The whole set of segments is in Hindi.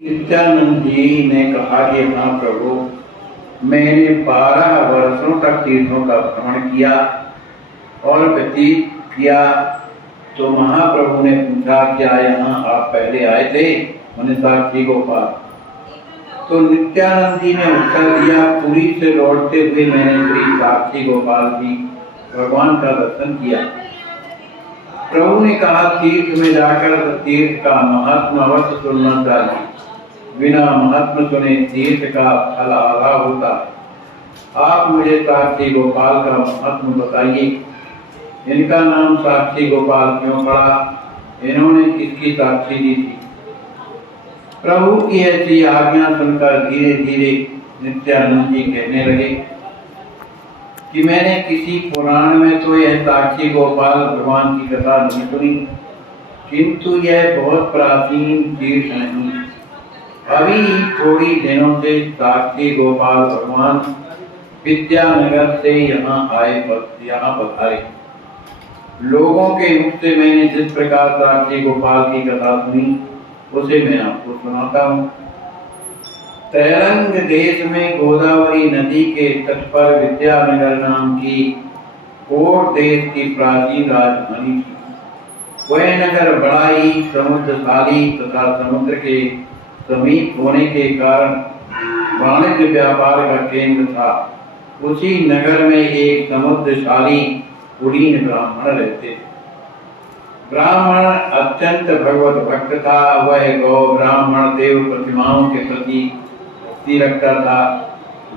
नित्यानंद जी ने कहा कि हाँ प्रभु, मैंने 12 वर्षों तक तीर्थों का भ्रमण किया और व्यतीत किया। तो महाप्रभु ने पूछा, क्या यहाँ आप पहले आए थे? मैंने साक्षी गोपाल। तो नित्यानंद जी ने उत्तर दिया, पुरी से लौटते हुए मैंने श्री साक्षी गोपाल जी भगवान का दर्शन किया। प्रभु ने कहा, तीर्थ में जाकर तीर्थ का महात्मा अवश्य सुनना चाहिए। बिना महात्मा सुने तीर्थ का फल आधा होता। आप मुझे साक्षी गोपाल का महात्मा बताइए। इनका नाम साक्षी गोपाल क्यों पड़ा? इन्होंने किसकी साक्षी दी थी? प्रभु की ऐसी आज्ञा सुनकर धीरे धीरे नित्यानंद जी कहने लगे कि मैंने किसी पुराण में तो यह साक्षी गोपाल भगवान की कथा नहीं सुनी, किंतु यह बहुत प्राचीन तीर्थ नहीं। अभी थोड़ी दिनों से साक्षी गोपाल भगवान विद्यानगर से यहाँ पधारे। लोगों के मुख से मैंने जिस प्रकार साक्षी गोपाल की कथा सुनी, उसे मैं आपको सुनाता हूँ। तैरंग देश में गोदावरी नदी के तट पर विद्यानगर नाम की कोट देश की प्राचीन राजधानी थी। वह नगर बड़ा ही समुद्रशाली तथा समुद्र के समीप होने के कारण वाणिज्य व्यापार का केंद्र था। उसी नगर में एक समुद्रशाली कुलीन ब्राह्मण रहते थे। ब्राह्मण अत्यंत भगवत भक्त था। वह गौ ब्राह्मण देव प्रतिमाओं के प्रति भक्ति रखता था।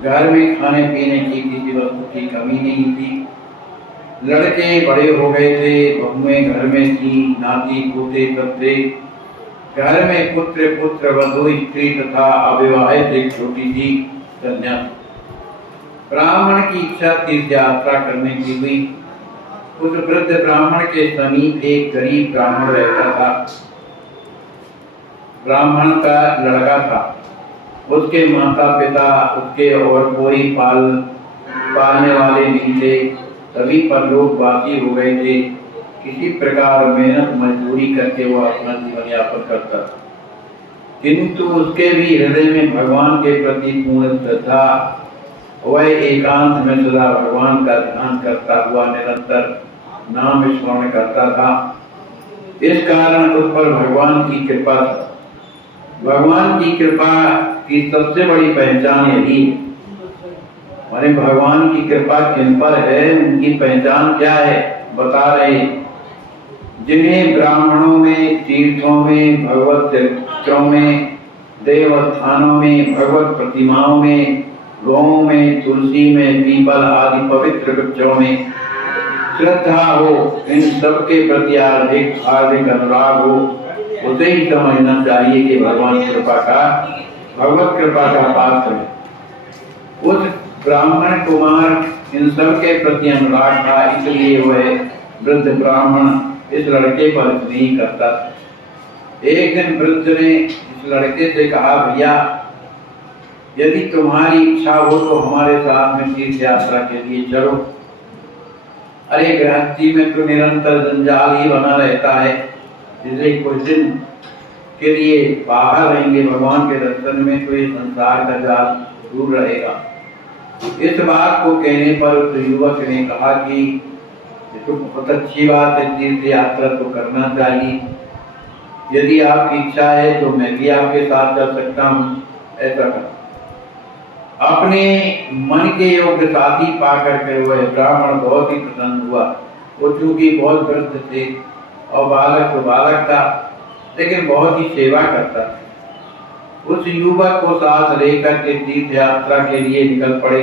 घर में खाने पीने की किसी वस्तु की कमी नहीं थी। लड़के बड़े हो गए थे, बहुएं घर में थी, नाती पोते सब थे। घर में पुत्र वधु स्त्री तथा अविवाहित एक छोटी सी कन्या। ब्राह्मण की इच्छा तीर्थ यात्रा करने की हुई। उस वृद्ध ब्राह्मण के समीप एक गरीब ब्राह्मण रहता था। ब्राह्मण का लड़का था। उसके माता पिता उसके और कोई पालने वाले नहीं थे। सभी परलोकवासी हो गए थे। किसी प्रकार मेहनत मजदूरी करके वो अपना जीवन यापन करता था, किंतु उसके भी हृदय में भगवान के प्रति पूर्ण श्रद्धा। वह एकांत में सदा भगवान का ध्यान करता हुआ निरंतर नाम स्मरण करता था। इस कारण उस पर भगवान की कृपा थी। भगवान की कृपा की सबसे बड़ी पहचान यही है। माने भगवान की कृपा किन पर है, उनकी पहचान क्या है, बता रहे। जिन्हें ब्राह्मणों में, तीर्थों में, भगवत चरित्रों में, देवस्थानों में, भगवत प्रतिमाओं में, गौओं में, तुलसी में, पीपल आदि पवित्र वृक्षों में श्रद्धा हो, इन सब के प्रति हार्दिक अनुराग हो, उसे ही समझना चाहिए कि भगवान कृपा का, भगवत कृपा का पात्र है। उस ब्राह्मण कुमार इन सब के प्रति अनुराग था, इसलिए वह वृद्ध ब्राह्मण इस लड़के पर नहीं करता। एक दिन वृद्ध ने इस लड़के से कहा, भैया यदि तुम्हारी इच्छा हो तो हमारे साथ में तीर्थ यात्रा के लिए चलो। अरे गृहस्थी में तो निरंतर जंजाल ही बना रहता है, इसलिए कुछ दिन के लिए बाहर रहेंगे भगवान के दर्शन में, तो ये संसार का जाल दूर रहेगा। इस बात को कहने पर उस युवक ने कहा कि ये तो बहुत अच्छी बात है, तीर्थ यात्रा तो करना चाहिए। यदि आपकी इच्छा है तो मैं भी आपके साथ चल सकता हूँ। ऐसा कर अपने मन के योग्य साथी पाकर के वह ब्राह्मण बहुत ही प्रसन्न हुआ। वो चूंकि बहुत वृद्ध थे और बालक था, लेकिन बहुत ही सेवा करता था। उस युवक को साथ लेकर के तीर्थ यात्रा के लिए निकल पड़े।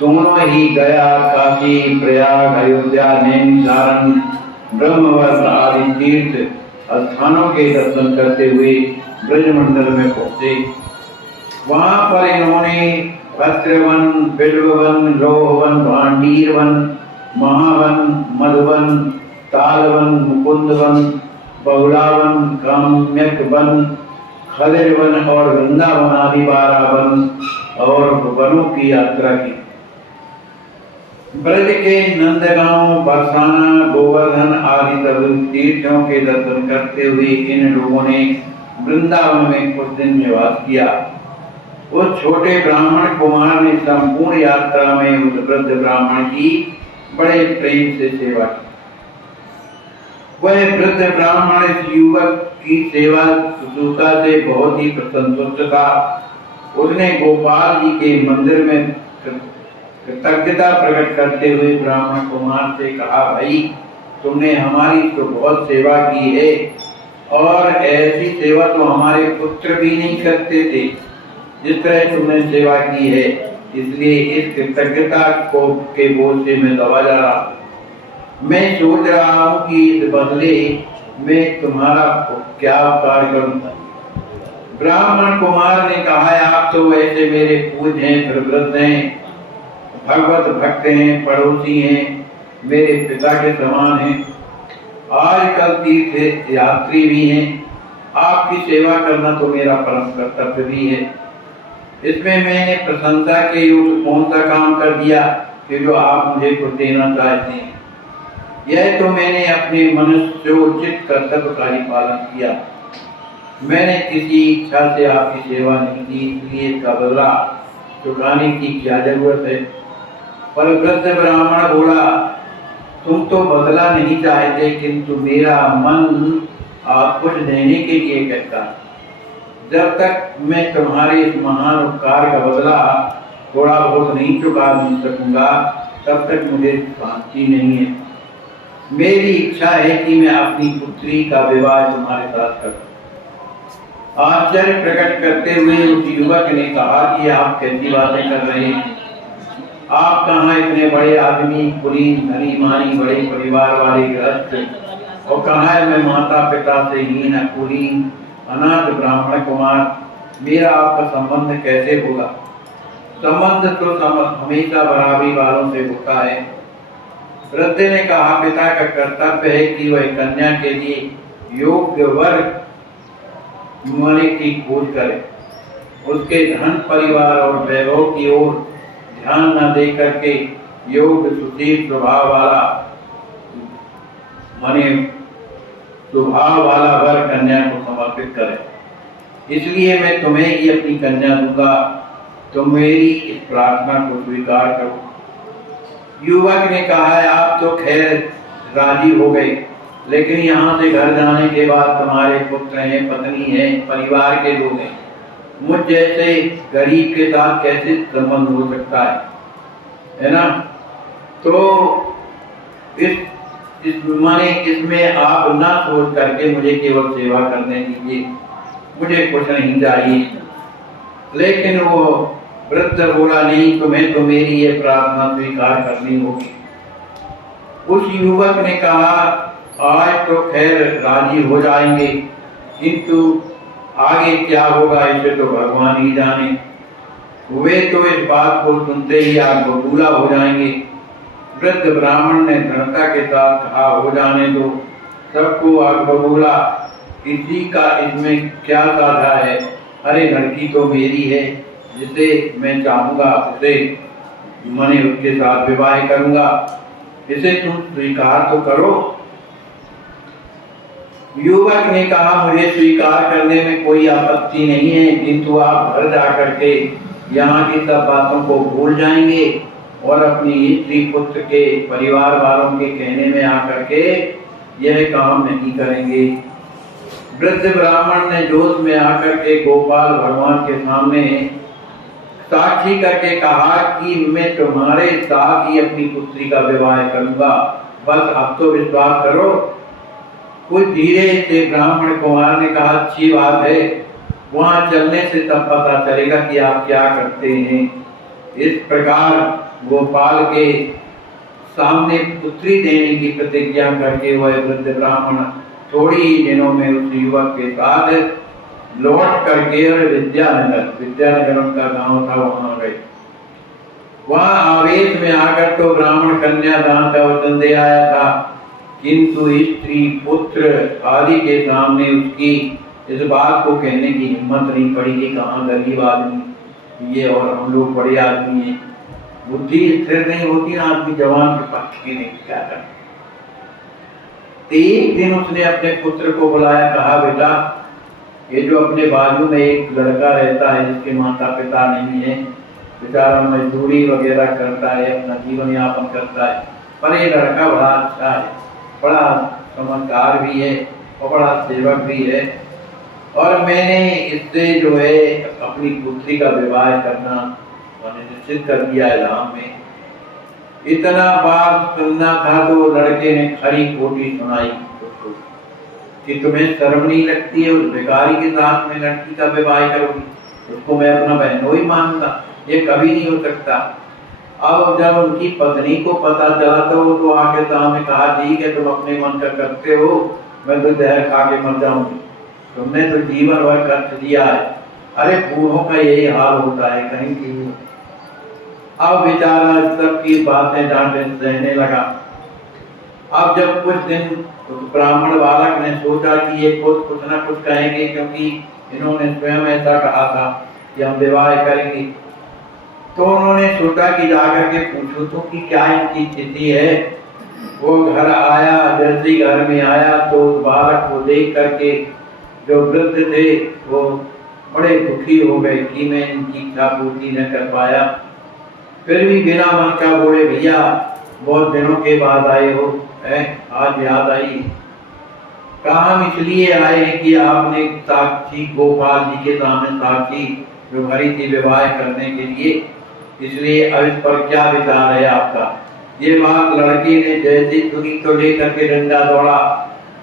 दोनों ही गया, काशी, प्रयाग, अयोध्या, नैमिषारण्य, ब्रह्मवर्ष आदि तीर्थ स्थानों के दर्शन करते हुए ब्रजमंडल में पहुंचे। वहां पर इन्होंने भद्रवन, बिल्ववन, लोहवन, भांडीरवन, महावन, मधुवन, तालवन, मुकुंदवन, बहुलावन, काम्यकवन, खलिरवन और वृंदावन आदि 12 वन और वनों की यात्रा की। ब्रज के नंदगांव, बरसाना, गोवर्धन आदि सब तीर्थों के दर्शन करते हुए इन लोगों ने वृंदावन में कुछ दिन निवास किया। उस छोटे ब्राह्मण कुमार ने संपूर्ण यात्रा में उस वृद्ध ब्राह्मण की बड़े प्रेम से सेवा की। वह वृद्ध ब्राह्मण इस युवक की सेवा शुश्रूषा से बहुत ही प्रसन्न था। उसने गोपाल जी के मंदिर में कृतज्ञता प्रकट करते हुए ब्राह्मण कुमार से कहा, भाई तुमने हमारी तो बहुत सेवा की है और ऐसी सेवा तो हमारे पुत्र भी नहीं करते थे जिस तरह तुमने सेवा की है, इसलिए इस कृतज्ञता को के बोझ से मैं दबा जा रहा हूँ। मैं सोच रहा हूँ कि इस बदले मैं तुम्हारा क्या उपकार करूँ। ब्राह्मण कुमार ने कहा, आप तो वैसे मेरे पूज्य हैं, प्रवृत्त हैं, भगवत भक्त हैं, पड़ोसी हैं, मेरे पिता के समान हैं, आजकल तीर्थ यात्री भी हैं। आपकी सेवा करना तो मेरा परम कर्तव्य भी है। इसमें मैंने प्रशंसा के युक्त कौन सा काम कर दिया कि जो आप मुझे कुछ देना चाहते हैं। यह तो मैंने अपने मनुष्योचित कर्तव्य का ही पालन किया। मैंने किसी इच्छा से आपकी सेवा नहीं की, इसलिए इसका बदला चुकाने की क्या जरूरत है। पर वृद्ध ब्राह्मण बोला, तुम तो बदला नहीं चाहते, किंतु मेरा मन आप कुछ देने के लिए कहता। जब तक मैं तुम्हारे इस महान उपकार का बदला थोड़ा बहुत नहीं चुका सकूंगा, तब तक मुझे शांति नहीं है। मेरी इच्छा है कि मैं अपनी पुत्री का विवाह तुम्हारे साथ करूं। आश्चर्य प्रकट करते हुए उस युवक ने कहा कि आप कैसी बातें कर रहे हैं। आप कहाँ इतने बड़े आदमी, कुलीन, धनी मानी, बड़े परिवार वाले गृहस्थ, और कहाँ है मैं माता पिता से हीन, कुलीन, अनाथ ब्राह्मण कुमार। मेरा आपका संबंध कैसे होगा। संबंध तो हमेशा बराबरी वालों से होता है। वृद्ध ने कहा, पिता का कर्तव्य है कि वह कन्या के लिए योग्य वर की खोज करे। उसके धन, परिवार और वैभव की ओर ध्यान न दे करके योग्य सुशील स्वभाव वाला वर कन्या को समर्पित करे। इसलिए मैं तुम्हें ही अपनी कन्या दूंगा, तुम मेरी इस प्रार्थना को स्वीकार करो। युवक ने कहा, आप तो खैर राजी हो गए, लेकिन यहाँ से घर जाने के बाद तुम्हारे पुत्र हैं, पत्नी है, परिवार के लोग हैं। मुझ जैसे गरीब के साथ कैसे संबंध हो सकता है ना। तो इसमें आप ना सोच करके मुझे केवल सेवा करने दीजिए, मुझे कुछ नहीं चाहिए। लेकिन वो वृद्ध बोला, नहीं, तुम्हें तो मेरी ये प्रार्थना स्वीकार करनी होगी। उस युवक ने कहा, आज तो खैर राजी हो जाएंगे, किंतु आगे क्या होगा इसे तो भगवान ही जाने। वे तो इस बात को सुनते ही आप बबूला हो जाएंगे। वृद्ध ब्राह्मण ने दृढ़ता के साथ कहा, हो जाने दो, सबको आग बबूला, किसी का इसमें क्या साधा है। अरे लड़की तो मेरी है, जिसे मैं चाहूंगा उसे मैंने उसके साथ विवाह करूंगा, इसे तुम स्वीकार तो करो। युवक ने कहा, मुझे स्वीकार करने में कोई आपत्ति नहीं है, किंतु आप घर जाकर के यहाँ की सब बातों को भूल जाएंगे और अपनी स्त्री पुत्र के परिवार वालों के कहने में आकर के यह काम नहीं करेंगे। वृद्ध ब्राह्मण ने जोश में आकर के गोपाल भगवान के सामने साक्षी करके कहा कि मैं तुम्हारे साथ ही अपनी पुत्री का विवाह करूंगा, बस अब तो विश्वास करो। कुछ धीरे से ब्राह्मण कुमार ने कहा, अच्छी बात है, वहां चलने से तब पता चलेगा कि आप क्या करते हैं। इस प्रकार गोपाल के सामने पुत्री देने की प्रतिज्ञा करके वह वृद्ध ब्राह्मण थोड़ी ही दिनों में उस युवक के साथ लौट करके विद्यानगर उनका गांव था, वहां गए। वहां आवेश में आकर तो ब्राह्मण कन्यादान का वचन दे आया था, किंतु स्त्री पुत्र आदि के सामने उसकी इस बात को कहने की हिम्मत नहीं पड़ी कि कहाँ गरीब आदमी ये और हम लोग बड़े आदमी हैं। बुद्धि स्थिर नहीं होती ना आदमी जवान के पक्ष की नहीं क्या कर। एक दिन उसने अपने पुत्र को बुलाया, कहा, बेटा ये जो अपने बाजू में एक लड़का रहता है जिसके माता पिता नहीं है, बेचारा मजदूरी वगैरह करता है, अपना जीवन यापन करता है, पर ये लड़का बड़ा अच्छा है, बड़ा समझदार भी है और बड़ा सेवक भी है। और मैंने इससे जो है अपनी पुत्री का विवाह करना मैंने निश्चित कर दिया है धाम में। इतना बात सुनना था तो लड़के ने खरी खोटी सुनाई उसको कि तुम्हें शर्म नहीं लगती है, उस भिखारी के साथ में लड़की का विवाह करोगी, उसको मैं अपना बहनोई मानूंगा, ये कभी नहीं हो सकता। अब जब उनकी पत्नी को पता चला तो वो तो आके सामने कहा, ठीक है तुम अपने मन का करते हो, मैं तो जहर खा के मर जाऊंगी, तुमने तो जीवन भर कष्ट दिया है। अरे बूढ़ों का यही हाल होता है कहीं भी। अब बेचारा सबकी बातें डांटे सहने लगा। अब जब कुछ दिन ब्राह्मण बालक ने सोचा कि ये खुद कुछ ना कुछ कहेंगे, क्योंकि इन्होंने स्वयं ऐसा कहा था कि हम विवाह करेंगे, तो उन्होंने सोचा कि जाकर के पूछो तो कि क्या इनकी स्थिति है। वो घर आया, जैसे घर में आया तो बालक को देख करके जो वृद्ध थे वो बड़े दुखी हो गए कि मैं इनकी इच्छा पूर्ति न कर पाया। फिर भी बिना मन का बोले, भैया बहुत दिनों के बाद आए हो, आज याद आई। कहा हम इसलिए आए हैं कि आपने साक्षी गोपाल जी के सामने साक्षी जो भरी थी विवाह करने के लिए, इसलिए अब इस पर क्या विचार है आपका। ये बात लड़के ने जैसे सुनी तो लेकर के डंडा दौड़ा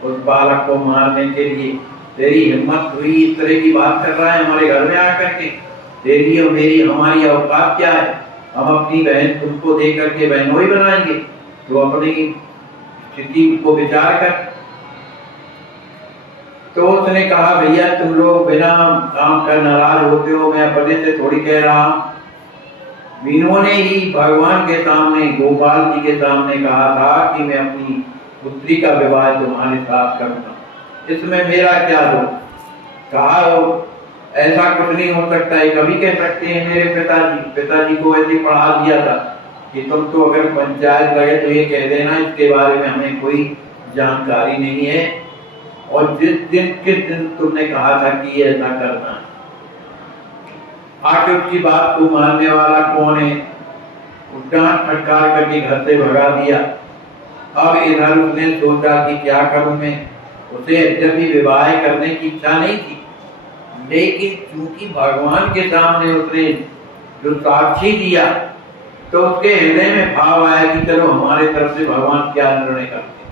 उस बालक को मारने के लिए। तेरी हिम्मत हुई इस तरह की बात कर रहा है हमारे घर में आकर के, तेरी और मेरी हमारी औकात क्या है, हम अपनी बहन तुमको दे करके बहनोई बनाएंगे, तो अपनी स्थिति को विचार कर। तो उसने कहा, भैया तुम लोग बिना काम कर नाराज होते हो, मैं अपने से थोड़ी कह रहा हूं। इन्होंने ही भगवान के सामने, गोपाल जी के सामने कहा था कि मैं अपनी पुत्री का विवाह तुम्हारे साथ करूंगा, इसमें मेरा क्या दोष। कहा ऐसा कुछ नहीं हो सकता है, कभी कह सकते हैं मेरे पिताजी को ऐसे पढ़ा दिया था कि तुम तो अगर पंचायत लगे तो ये कह देना इसके बारे में हमें कोई जानकारी नहीं है, और किस दिन तुमने कहा था कि ये ऐसा करना है। आके उसकी बात को मानने वाला कौन है, डांट फटकार करके घर से भगा दिया। अब इधर उसने सोचा कि क्या करूं मैं, उसे जब भी विवाह करने की इच्छा नहीं थी, लेकिन चूंकि भगवान के सामने उसने जो साक्षी दिया तो उसके हृदय में भाव आया कि चलो हमारे तरफ से भगवान क्या निर्णय करते,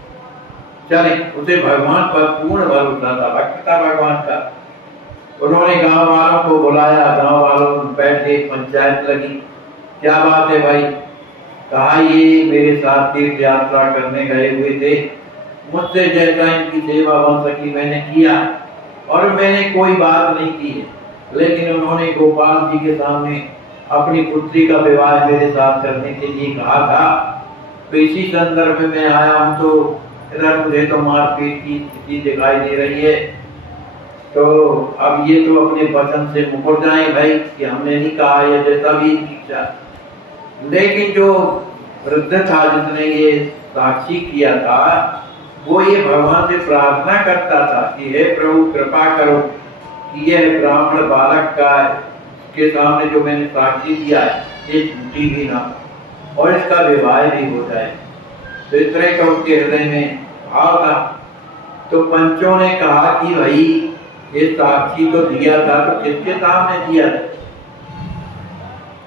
चले। उसे भगवान पर पूर्ण भरोसा था, भक्त था भगवान का। उन्होंने गांव वालों को बुलाया, गांव वालों बैठे, पंचायत लगी। क्या बात है भाई। कहा ये मेरे साथ तीर्थ यात्रा करने गए हुए थे, मुझसे जैसा इनकी सेवा बन सकी मैंने किया, और मैंने कोई बात नहीं की है, लेकिन उन्होंने गोपाल जी के सामने अपनी पुत्री का विवाह मेरे साथ करने के लिए कहा था, तो इसी संदर्भ में मैं आया हूं। तो इधर मुझे तो मारपीट की स्थिति दिखाई दे रही है, तो अब ये तो अपने वचन से मुकर जाए भाई कि हमने नहीं कहा, ये जैसा भी इच्छा। लेकिन जो वृद्ध था जिसने ये साक्षी किया था, वो ये भगवान से प्रार्थना करता था कि हे प्रभु कृपा करो कि यह ब्राह्मण बालक का के सामने जो मैंने साक्षी दिया है ये झूठी भी ना और इसका विवाह भी हो जाए। तो इस तरह का उसके हृदय में भाव था। तो पंचों ने कहा कि भाई ये साक्षी तो दिया था, तो किसके सामने दिया था।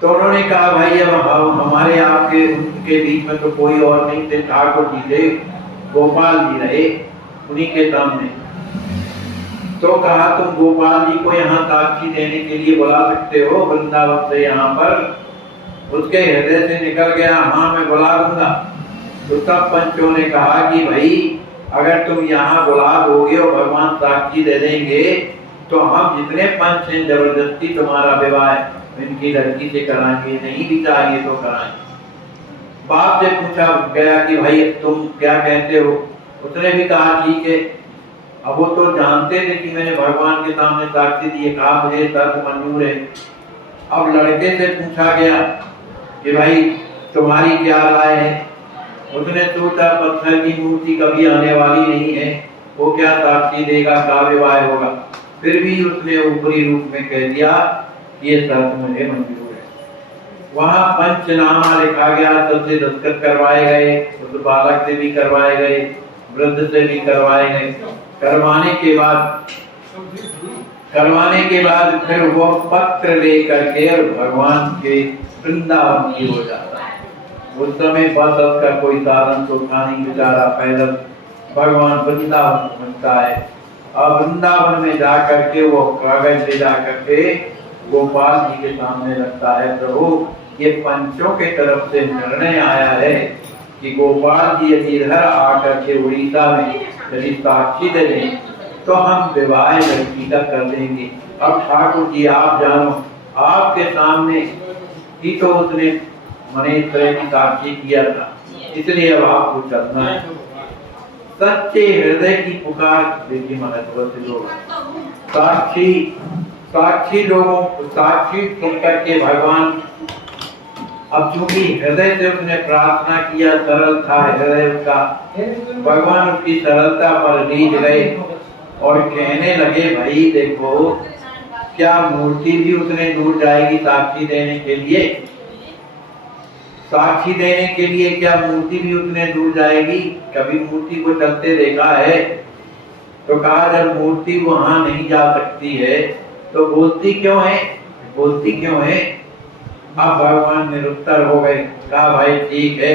तो उन्होंने कहा भाई अब हमारे आपके उनके बीच में तो कोई और नहीं थे, ठाकुर जी थे, गोपाल जी रहे, उन्हीं के सामने। तो कहा तुम गोपाल जी को यहाँ साक्षी देने के लिए बुला सकते हो वृंदावन से यहाँ पर। उसके हृदय से निकल गया हाँ मैं बुला दूंगा। तो सब पंचों ने कहा कि भाई अगर तुम यहाँ बुला दोगे और भगवान साक्षी दे देंगे तो हम जितने पंच हैं जबरदस्ती तुम्हारा विवाह इनकी लड़की से कराएंगे, नहीं भी चाहिए तो कराएंगे। बाप से पूछा गया कि भाई तुम क्या कहते हो। उसने भी कहा ठीक है। अब वो तो जानते थे कि मैंने भगवान के सामने साक्षी दी है, कहा मुझे शर्त मंजूर है। अब लड़के से पूछा गया कि भाई तुम्हारी क्या राय है। उसने सोचा पत्थर की मूर्ति कभी आने वाली नहीं है, वो क्या साक्षी देगा, क्या विवाह होगा। फिर भी उसने ऊपरी रूप में कह दिया ये शर्त मुझे मंजूर है। वहां पंचनामा लिखा गया, सबसे दस्तखत करवाए गए, उस बालक से भी करवाए गए, वृद्ध से भी करवाए गए। करवाने के बाद फिर वो पत्र लेकर के और भगवान के वृंदावन की हो जाता है। उस समय बस का कोई साधन तो था नहीं, बेचारा पैदल भगवान वृंदावन पहुंचता है। अब वृंदावन में जा करके वो कागज ले जा करके गोपाल जी के सामने रखता है, प्रभु ये पंचों के तरफ से निर्णय आया है कि गोपाल जी यदि इधर आकर के उड़ीसा में यदि साक्षी दे दें तो हम विवाह लड़की का कर देंगे। अब ठाकुर जी आप जानो, आपके सामने ही तो उसने मने इस तरह की साक्षी किया था, इसलिए अब आपको चलना है। सच्चे हृदय की पुकार देखिए महत्व से लोग साक्षी लोगों साक्षी सुन करके भगवान, अब चूंकि हृदय से उसने प्रार्थना किया, सरल था हृदय उसका, भगवान उसकी सरलता पर रीझ गए और कहने लगे भाई देखो क्या मूर्ति भी उतने दूर जाएगी साक्षी देने के लिए? साक्षी देने के लिए क्या मूर्ति भी उतने दूर जाएगी? कभी मूर्ति को चलते देखा है? तो कहा जब मूर्ति वहां नहीं जा सकती है तो बोलती क्यों है? अब भगवान निरुत्तर हो गए। कहा भाई ठीक है,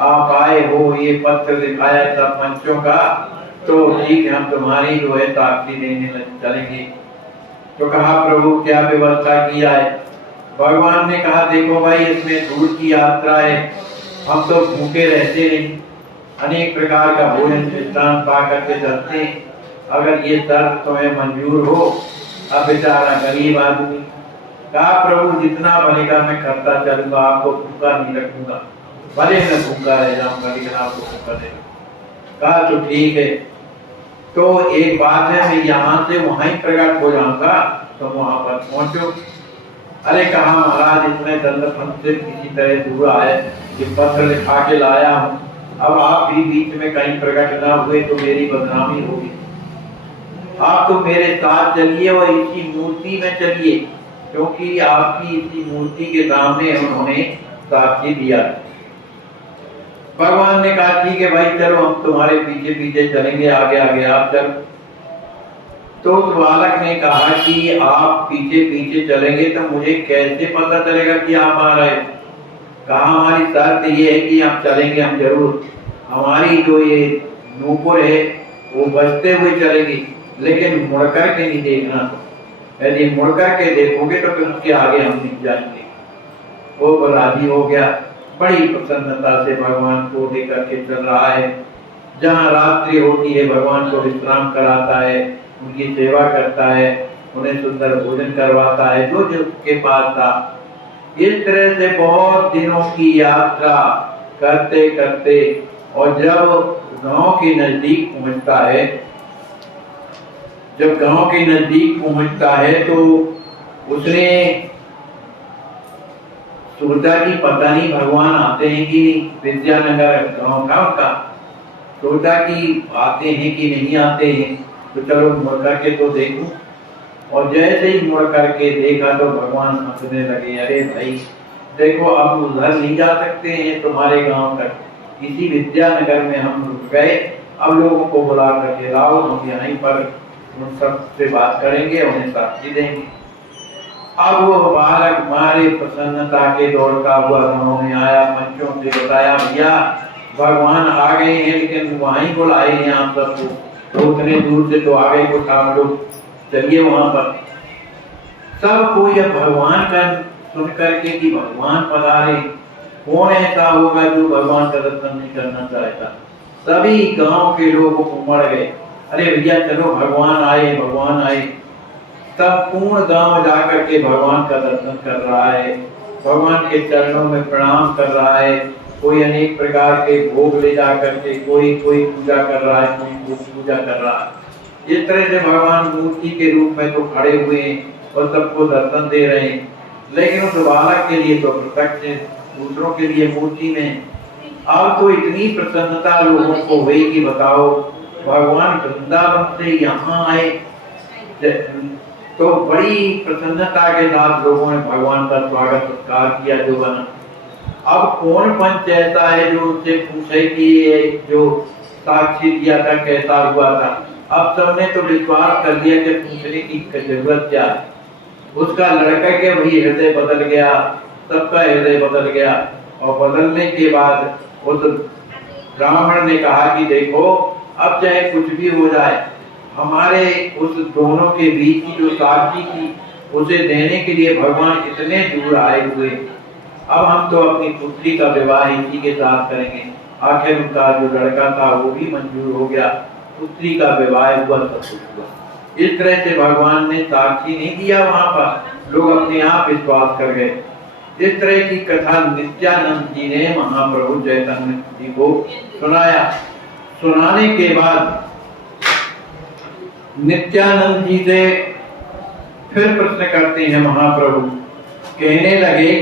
आप आए हो, ये पत्र दिखाया सब पंचों का, तो ठीक है हम तुम्हारी जो है साक्षी देने चलेंगे। तो कहा प्रभु क्या व्यवस्था किया है? भगवान ने कहा देखो भाई इसमें दूर की यात्रा है, हम तो भूखे रहते नहीं, अनेक प्रकार का भोजन विश्राम पा करके चलते हैं। अगर ये शर्त तुम्हें मंजूर हो, अब बेचारा गरीब आदमी, कहा प्रभु जितना बनेगा मैं करता चलूंगा, आपको भूखा नहीं रखूंगा, भले मैं भूखा रह जाऊंगा लेकिन आपको भूखा नहीं। कहा तो ठीक है, तो एक बात है मैं यहाँ से वहां ही प्रकट हो जाऊंगा, तो वहां पर पहुंचो। अरे कहा महाराज इतने दंड से किसी तरह दूर आए कि पत्र लिखा के लाया हूँ, अब आप भी बीच में कहीं प्रकट ना हुए तो मेरी बदनामी होगी। आप तो मेरे साथ चलिए और इसी मूर्ति में चलिए, क्योंकि आपकी इसी मूर्ति के सामने उन्होंने साक्षी दिया। भगवान ने कहा ठीक है भाई चलो हम तुम्हारे पीछे पीछे चलेंगे, आगे आगे आप चलो। तो उस बालक ने कहा कि आप पीछे पीछे चलेंगे तो मुझे कैसे पता चलेगा कि आप आ रहे हो? कहा हमारी शर्त ये है कि आप चलेंगे हम जरूर, हमारी जो ये नूपुर है वो बजते हुए चलेगी, लेकिन मुड़ करके नहीं देखना, तो यदि मुड़ करके देखोगे तो फिर उसके आगे हम नहीं जाएंगे। वो राजी हो गया, बड़ी प्रसन्नता से भगवान को लेकर के चल रहा है। जहाँ रात्रि होती है भगवान को विश्राम कराता है, उनकी सेवा करता है, उन्हें सुंदर भोजन करवाता है जो जो उसके पास था। इस तरह से बहुत दिनों की यात्रा करते करते और जब गांव के नजदीक पहुंचता है, तो उसने सोचा कि पता नहीं भगवान आते हैं कि नहीं, विद्यानगर गांव था उनका, सोचा कि आते हैं कि नहीं आते हैं, तो चलो मुड़ करके तो देखूं। और जैसे ही मुड़ करके देखा तो भगवान हंसने लगे, अरे भाई देखो अब उधर नहीं जा सकते हैं तुम्हारे गांव तक, इसी विद्यानगर में हम रुक गए, अब लोगों को बुला करके लाओ, हम यहीं पर उन सब से बात करेंगे, उन्हें साक्षी देंगे। अब वो बालक मारे प्रसन्नता के दौड़ता हुआ गाँव में आया, पंचों से बताया भैया भगवान आ गए हैं, लेकिन वहीं बुलाए हैं आप सबको, तो उतने दूर से तो आ गए कुछ आप लोग, चलिए वहां पर। सब कोई अब भगवान का सुन करके कि भगवान पधारे, कौन ऐसा होगा जो भगवान का दर्शन नहीं करना चाहता? सभी गांव के लोग उमड़ गए, अरे भैया चलो भगवान आए। तब पूर्ण गांव जाकर के भगवान का दर्शन कर रहा है, भगवान के चरणों में प्रणाम कर रहा है, कोई अनेक प्रकार के भोग ले जा करके कोई पूजा कर रहा है, कोई पूजा कर रहा है। इस तरह से भगवान मूर्ति के रूप में तो खड़े हुए हैं और सबको दर्शन दे रहे हैं, लेकिन उस बालक के लिए तो प्रत्यक्ष, दूसरों के लिए मूर्ति में। अब तो इतनी प्रसन्नता लोगों को हुई कि बताओ भगवान वृंदावन से यहाँ आए, तो बड़ी प्रसन्नता के साथ लोगों ने भगवान का स्वागत सत्कार किया जो बना। अब कौन पंच ऐसा है जो उससे पूछे कि ये जो साक्षी दिया था कैसा हुआ था। अब सबने तो विश्वास कर दिया कि पूछने की जरूरत क्या है। उसका लड़का के वही हृदय बदल गया, सबका हृदय बदल गया। और बदलने के बाद उस ब्राह्मण ने कहा कि देखो अब चाहे कुछ भी हो जाए, हमारे उस दोनों के बीच की जो साक्षी थी उसे देने के लिए भगवान इतने दूर आए हुए, अब हम तो अपनी पुत्री का विवाह इसी के साथ करेंगे। आखिर उनका जो लड़का था वो भी मंजूर हो गया, पुत्री का विवाह हुआ, सब कुछ हुआ। इस तरह से भगवान ने साक्षी नहीं दिया, वहां पर लोग अपने आप विश्वास कर गए। इस तरह की कथा नित्यानंद जी ने महाप्रभु चैतन्य जी को सुनाया। सुनाने के बाद नित्यानंद जी से फिर प्रश्न करते हैं महाप्रभु, कहने लगे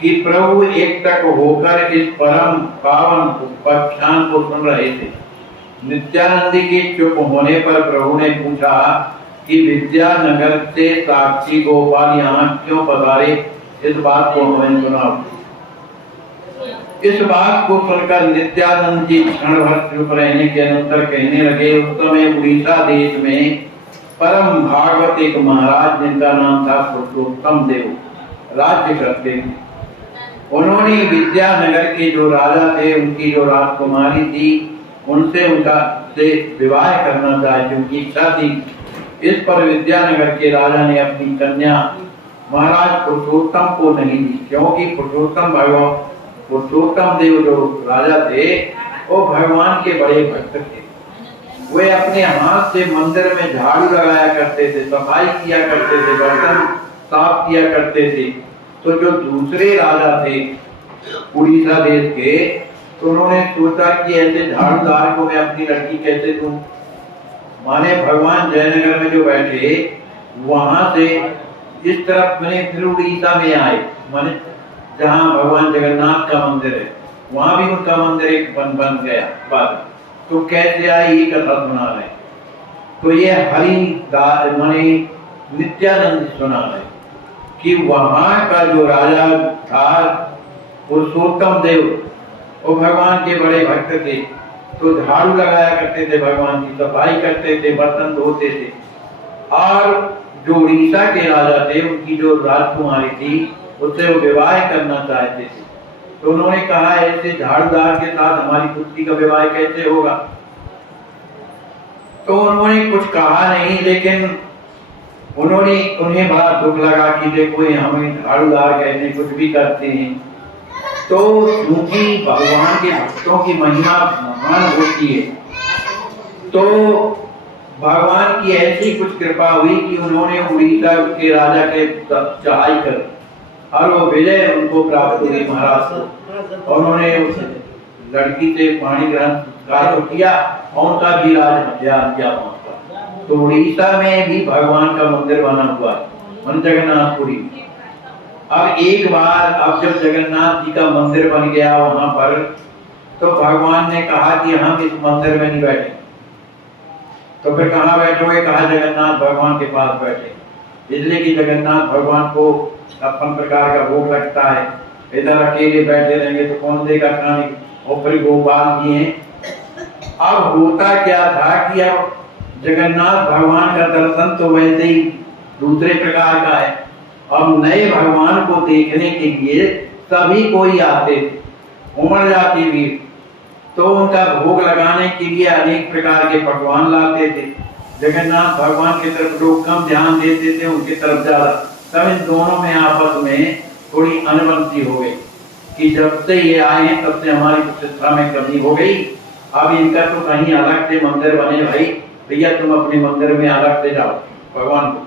कि प्रभु एक तक होकर इस परम पावन उपाख्यान को सुन रहे थे। नित्यानंद के चुप होने पर प्रभु ने पूछा कि विद्यानगर से साक्षी गोपाल यहाँ क्यों पधारे, इस बात को हमें सुनाओ। इस बात को सुनकर नित्यानंद जी क्षण भर चुप रहने के अनंतर कहने लगे, उस समय उड़ीसा देश में परम भागवत एक महाराज जिनका नाम था पुरुषोत्तम देव राज्य करते थे। उन्होंने विद्यानगर के जो राजा थे उनकी जो राजकुमारी थी उनसे विवाह करना चाहती, उनकी इच्छा थी। इस पर विद्यानगर के राजा ने अपनी कन्या महाराज पुरुषोत्तम को नहीं दी, क्योंकि पुरुषोत्तम देव जो राजा थे वो भगवान के बड़े भक्त थे। वे अपने हाथ से मंदिर में झाड़ू लगाया करते थे, सफाई किया करते थे, बर्तन साफ किया करते थे। तो जो दूसरे राजा थे उड़ीसा देश के, तो उन्होंने सोचा कि ऐसे झाड़ूदार को मैं अपनी लड़की कैसे दूं। माने भगवान जयनगर में जो बैठे वहां से इस तरफ मैंने फिर उड़ीसा में आए, माने जहाँ भगवान जगन्नाथ का मंदिर है वहां भी उनका मंदिर एक बन गया बाद। तो कैसे आए ये कथा सुना रहे। तो ये माने नित्यानंद सुना रहे कि वहां का जो राजा था पुरुषोत्तम देव, वो भगवान के बड़े भक्त थे। तो झाड़ू लगाया करते थे, भगवान की सफाई करते थे, बर्तन धोते थे। और जो उड़ीसा के राजा थे उनकी जो राजकुमारी थी उससे वो विवाह करना चाहते थे। तो उन्होंने कहा ऐसे झाड़ूदार के साथ हमारी पुत्री का विवाह कैसे होगा। तो उन्होंने कुछ कहा नहीं, लेकिन उन्हें बड़ा दुख लगा कि देखो हमें झाड़ूदार कहते कुछ भी करते हैं। तो क्योंकि भगवान के भक्तों की महिमा महान होती है, तो भगवान की ऐसी कुछ कृपा हुई कि उन्होंने उड़ीसा के राजा के चढ़ाई कर और वो विजय उनको प्राप्त हुई महाराज को। उन्होंने उस लड़की से पाणी ग्रहण किया और उनका भी राज हथियार किया पहुंचा। तो उड़ीसा में भी भगवान का मंदिर बना हुआ है, जगन्नाथपुरी। अब एक बार अब जब जगन्नाथ जी का मंदिर बन गया वहां पर, तो भगवान ने कहा कि हम इस मंदिर में नहीं बैठे। तो फिर कहाँ बैठोगे, कहा जगन्नाथ भगवान के पास बैठे, इसलिए कि जगन्नाथ भगवान को अपन प्रकार का भोग लगता है। इधर अकेले बैठे रहेंगे तो कौन देगा खाने, और फिर गोपाल जी हैं। अब होता क्या था कि अब जगन्नाथ भगवान का दर्शन तो वैसे ही दूसरे प्रकार का है। अब नए भगवान को देखने के लिए सभी कोई आते थे, उमड़ जाती भीड़। तो उनका भोग लगाने के लिए अनेक प्रकार के पकवान लाते थे। जगन्नाथ भगवान की तरफ लोग कम ध्यान देते थे, उनकी तरफ ज्यादा। तब इन दोनों में आपस में थोड़ी अनबनती हो गई कि जब से ये आए हैं तब से हमारी प्रतिष्ठा में कमी हो गई। अब इनका तो कहीं अलग से मंदिर बने, भाई भैया तुम अपने मंदिर में अलग से जाओ। भगवान को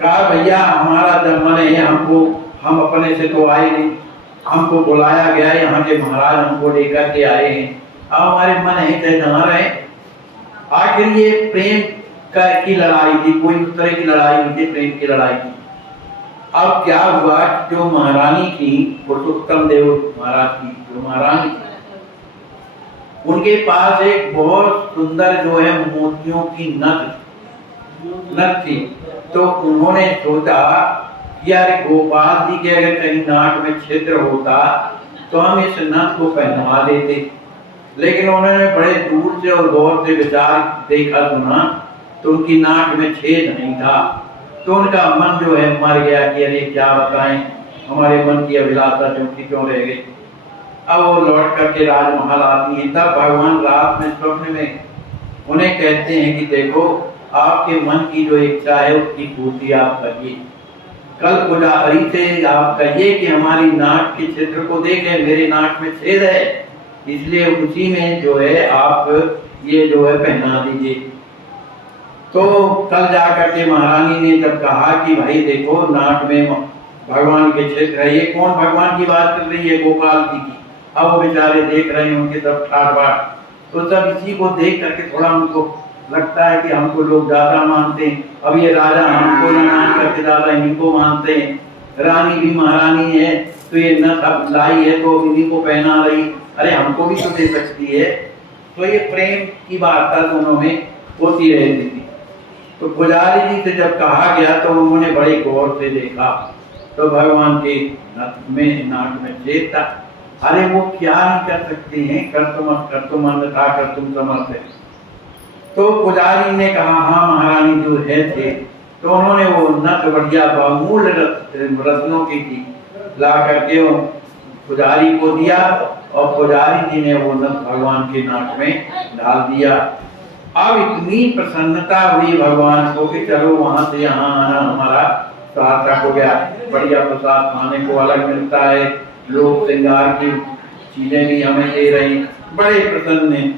कहा भैया हमारा जब मन है, हम अपने से तो आए नहीं, हमको बुलाया गया, यहाँ के महाराज हमको लेकर के आए हैं। अब हमारे मन है चाहे जहाँ रहे। आखिर ये प्रेम की लड़ाई थी, कोई उस तरह की लड़ाई नहीं थी, प्रेम की लड़ाई थी। अब क्या हुआ, जो महारानी थी पुरुषोत्तम देव महाराज की जो महारानी, उनके पास एक बहुत सुंदर जो है मोतियों की नथ थी। तो उन्होंने सोचा कि यार गोपाल जी के अगर कहीं नाक में छिद्र होता तो हम इस नथ को पहनवा देते, लेकिन उन्होंने बड़े दूर से और गौर से विचार देखा सुना तो उनकी नाक में छेद नहीं था। तो उनका मन जो है मर गया कि अरे क्या बताएं, हमारे मन की अभिलाषा क्यों रह गई। अब वो लौट करके राजमहल आती है, तब भगवान रात में स्वप्न में उन्हें कहते हैं कि देखो आपके मन की जो इच्छा है उसकी पूर्ति आप करिए। कल पुजारी से आप कहिए कि हमारी नाक के छिद्र को देखें, मेरे नाक में छेद है, इसलिए उसी में जो है आप ये जो है पहना दीजिए। तो कल जाकर के महारानी ने जब कहा कि भाई देखो नाक में भगवान के छिद्र है, ये कौन भगवान की बात कर रही है, गोपाल जी की। अब वो बेचारे देख रहे हैं उनके सब ठाट बाट, तो सब इसी को देख करके थोड़ा उनको लगता है कि हमको लोग ज्यादा मानते हैं। अब ये राजा हमको न मान करके ज्यादा इनको मानते हैं, रानी भी महारानी है तो ये न सब लाई है तो इन्हीं को पहना रही, अरे हमको भी तो दे सकती है। तो ये प्रेम की वार्ता दोनों में होती रहती थी। तो पुजारी जी से जब कहा गया तो उन्होंने बड़े गौर से देखा तो भगवान के नाक में छेद था। अरे वो क्या नहीं कर सकते हैं, कर तुम अन्यथा कर तुम समर्थ है। तो पुजारी ने कहा हाँ महारानी जो है थे, तो उन्होंने वो नथ बढ़िया बहुमूल्य रत्नों की थी ला करके पुजारी को दिया और पुजारी जी ने वो नथ भगवान के नाक में डाल दिया। अब इतनी प्रसन्नता हुई भगवान को कि चलो वहां से यहाँ आना हमारा सार्थक हो गया। बढ़िया प्रसाद खाने को अलग मिलता है, लोग श्रृंगार की चीजें भी हमें दे रही, बड़े प्रसन्न हैं।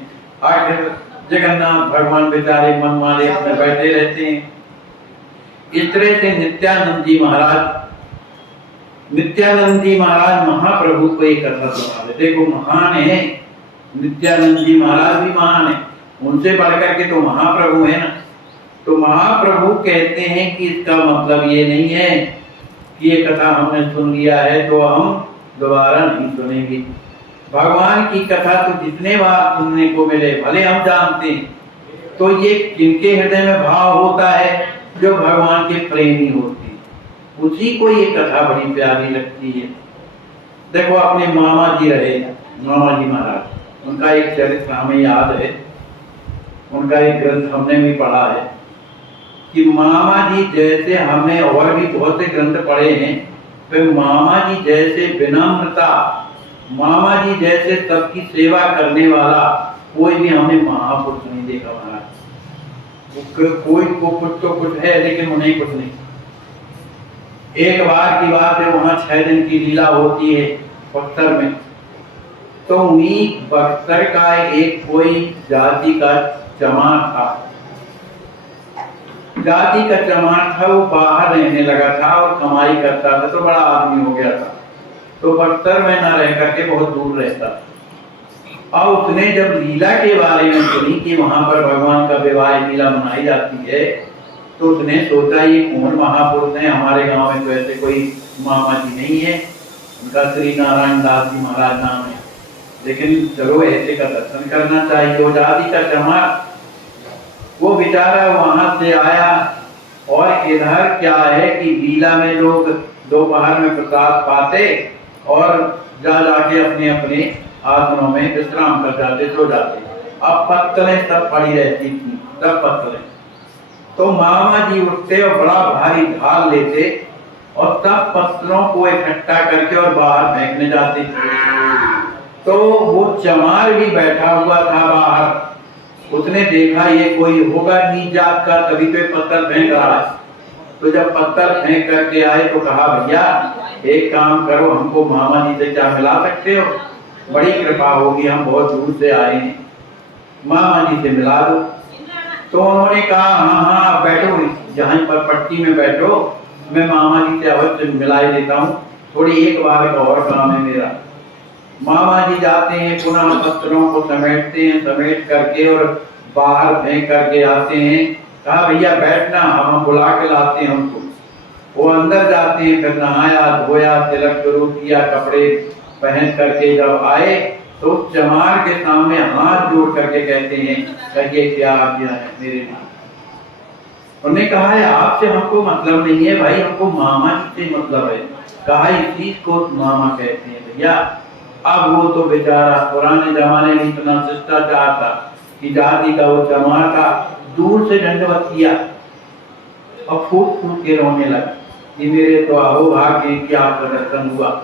आखिर जगन्नाथ भगवान बेचारे मन मारे अपने बैठे रहते हैं। इस तरह से नित्यानंद जी महाराज महाप्रभु को एक कथा सुना। देखो महान है, नित्यानंद जी महाराज भी महान है, उनसे बढ़कर के तो महाप्रभु है ना। तो महाप्रभु कहते हैं कि इसका मतलब ये नहीं है कि ये कथा हमने सुन लिया है तो हम दोबारा नहीं सुनेंगे। भगवान की कथा तो जितने बार सुनने को मिले भले हम जानते हैं, तो ये किनके हृदय में भाव होता है, जो भगवान के प्रेमी होते हैं, उसी को ये कथा बड़ी प्यारी लगती है। देखो अपने मामा जी रहे, मामा जी महाराज, उनका एक चरित्र हमें याद है, उनका एक ग्रंथ हमने भी पढ़ा है कि मामा जी जैसे, हमने और भी बहुत से ग्रंथ पढ़े हैं, तो मामा जी जैसे विनम्रता, मामा जी जैसे सबकी सेवा करने वाला कोई भी हमने महापुरुष नहीं देखा महाराज। कोई को कुछ तो कुछ है लेकिन उन्हें कुछ नहीं। एक बार की बात है, वहां 6 दिन की लीला होती है बख्तर में। तो उन्हीं बख्तर का एक कोई जाति का चमार था, जाति का चमार था, वो बाहर रहने लगा था और कमाई करता था, तो बड़ा आदमी हो गया था। तो बख्तर में न रह करके बहुत दूर रहता था। और उसने जब लीला के बारे में सुनी कि वहां पर भगवान का विवाह लीला मनाई जाती है, तो उसने सोचा ये कौन महापुरुष है, हमारे गांव में तो ऐसे कोई मामा जी नहीं है, उनका श्री नारायण दास जी महाराज नाम है, लेकिन चलो ऐसे का दर्शन करना चाहिए। वो जाति का चमार, वो बेचारा वहां से आया और इधर क्या है कि लीला में लोग दोपहर में प्रसाद पाते और जा जाके अपने अपने आसनों में विश्राम कर जाते, सो जाते। अब पत्तलें सब पड़ी रहती थी, सब पत्तलें। तो मामा जी उठते और बड़ा भारी ढाल लेते और सब पत्तलों को इकट्ठा करके और बाहर फेंकने जाते। तो वो चमार भी बैठा हुआ था बाहर, उसने देखा ये कोई होगा नीच जात का, तभी पे पत्थर फेंक रहा है। तो जब पत्थर फेंक करके आए तो कहा भैया एक काम करो, हमको मामा जी से क्या मिला सकते हो, बड़ी कृपा होगी, हम बहुत दूर से आए हैं, मामा जी से मिला दो। तो उन्होंने कहा हाँ हाँ बैठो, जहाँ पर पट्टी में बैठो, मैं मामा जी से अवश्य मिलाई देता हूँ, थोड़ी एक बार का और काम है मेरा। मामा जी जाते हैं, पुनः पत्थरों को समेटते हैं, समेट करके और बाहर फेंक करके आते हैं। कहा भैया बैठना, हम बुला के लाते हैं उनको। वो अंदर जाते हैं, फिर नहाया धोया, तिलक शुरू किया, कपड़े पहन करके जब आए तो उस चमार के सामने हाथ जोड़ करके कहते हैं कहिए क्या आज्ञा है मेरे लिए। उन्होंने कहा है आपसे हमको मतलब नहीं है भाई, हमको मामा जी से मतलब है। कहा इसी को मामा कहते हैं भैया। अब वो तो बेचारा पुराने जमाने में इतना शिष्टाचार था कि जाति का वो चमार का दूर से दंडवत किया और फूट फूट के रोने लगा कि मेरे तो अहो भाग्य क्या प्रदर्शन हुआ।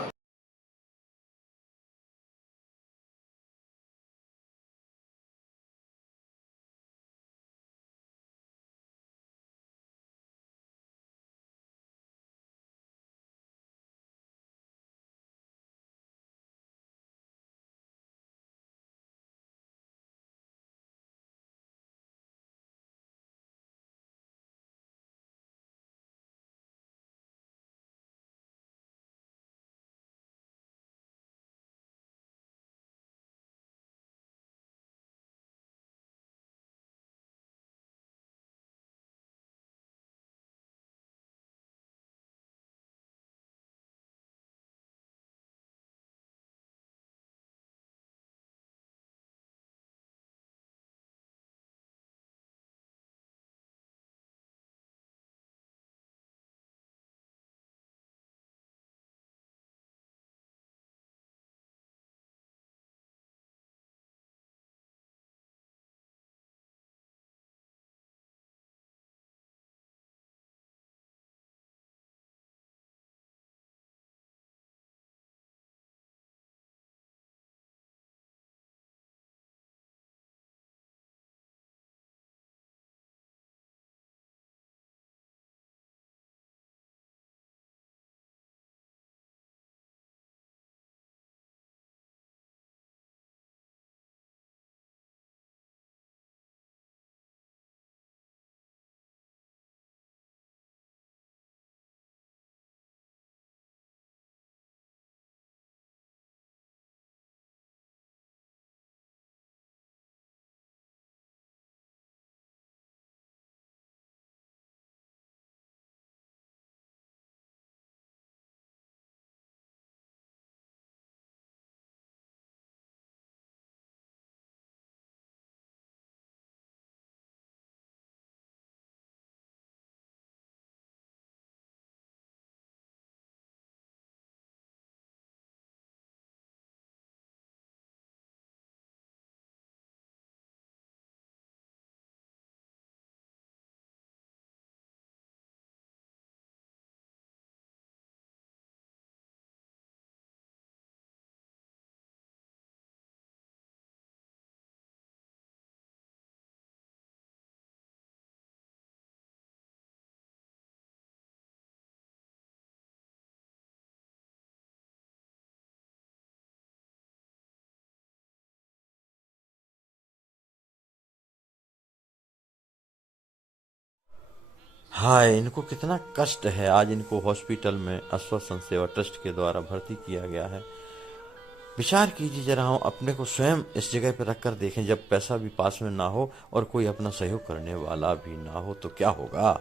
हाँ, इनको कितना कष्ट है। आज इनको हॉस्पिटल में अश्वत्थ सेवा ट्रस्ट के द्वारा भर्ती किया गया है। विचार कीजिए जरा, हम अपने को स्वयं इस जगह पर रखकर देखें, जब पैसा भी पास में ना हो और कोई अपना सहयोग करने वाला भी ना हो तो क्या होगा।